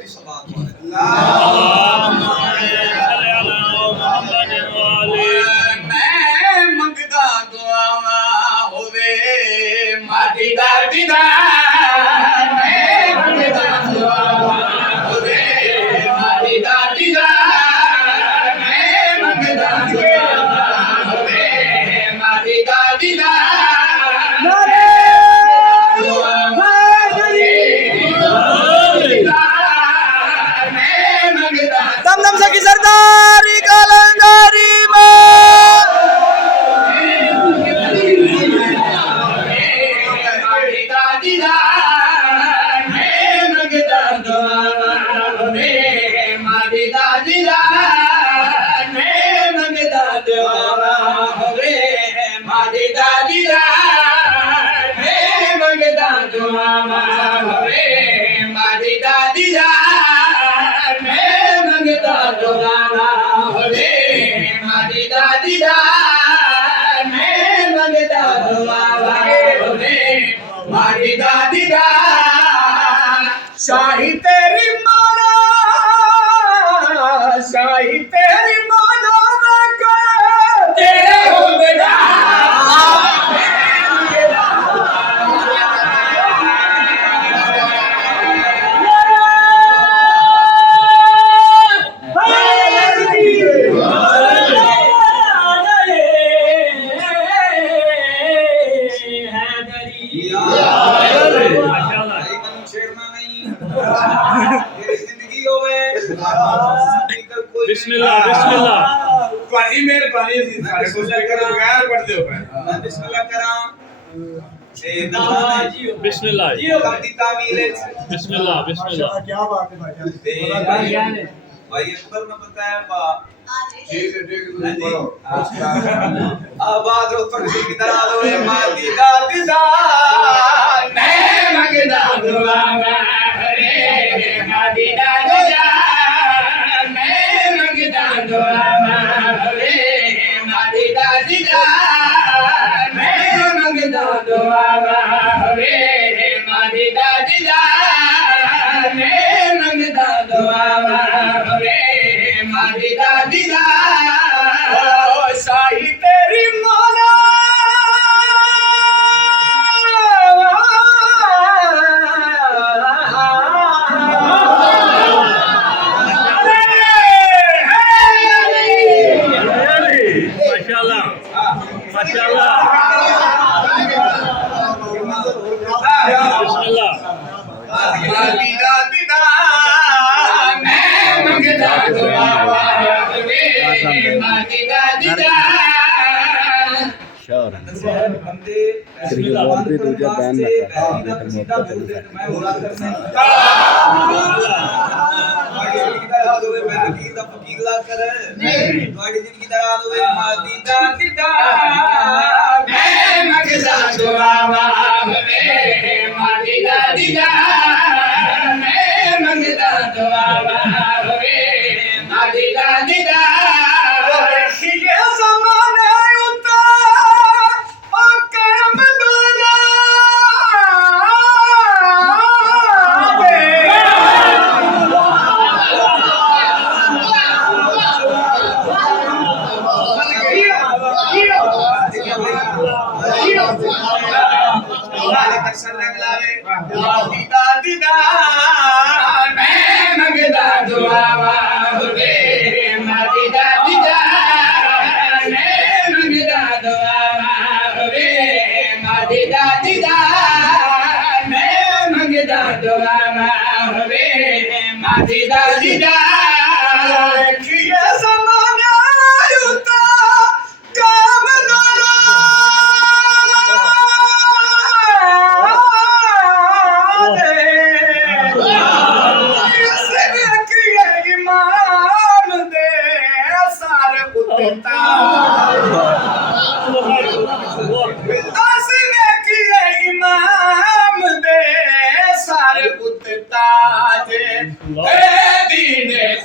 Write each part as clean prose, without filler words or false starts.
ਦੀ ਸਲਾਤ ਪਾਵੇ ਮੈਂ ਮੰਗਦਾ ਦੁਆਵਾ ਹੋਵੇ ਮਾਦੀ ਦਾ ਦੀਦਾਰ ਮੈਂ ਮੰਗਦਾ ਦੁਆਵਾ ਹੋਵੇ ਮਾਦੀ ਦਾ ਦੀਦਾਰ ਮੈਂ ਮੰਗਦਾ ਦੁਆਵਾ ਹੋਵੇ ਮਾਦੀ ਦਾ ਦੀਦਾਰ ਨਾਰੇ दम दम से की सरदारी कलंदारी शाही तेरी माना शाही तेरी माना मैं तेरे हो बेटा बिस्मिल्लाह बिस्मिल्लाह पानी मेहरबानी सी सारे कोशिश करो बगैर पढ़दे हो मैं बिस्मिल्लाह करा ए दादा जी बिस्मिल्लाह जी करदी तामीर बिस्मिल्लाह बिस्मिल्लाह क्या बात है भाईजान भाई अकबर ने बताया बा ठीक है पढ़ो आवाज ऊपर से की तरह लो ए मादी दादी दा मैं मंगदा दुआ रे मादी दादी दा दुआ रे मादी दादी दा मैं मंगदा दुआ रे मादी दादी दा मैं मंगदा दुआ रे मादी दादी दा शाही तेरी मौला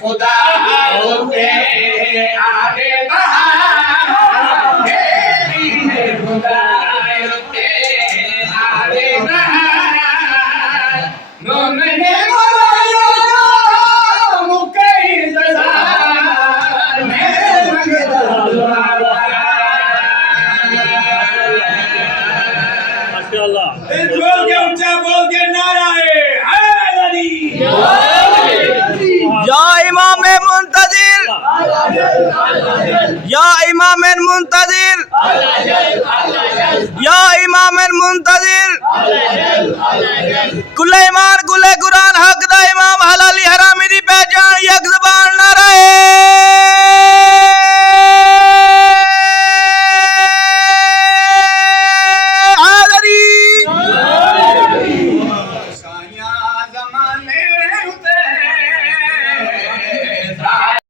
दूजा बैन बोल के नाराए हैदरी या इमाम मुंतजिर या इमाम मुंतजिर या इमाम मुंतजिर कुल ईमान कुल कुरान हक दा इमाम हलाली हरामी दी पहचान यक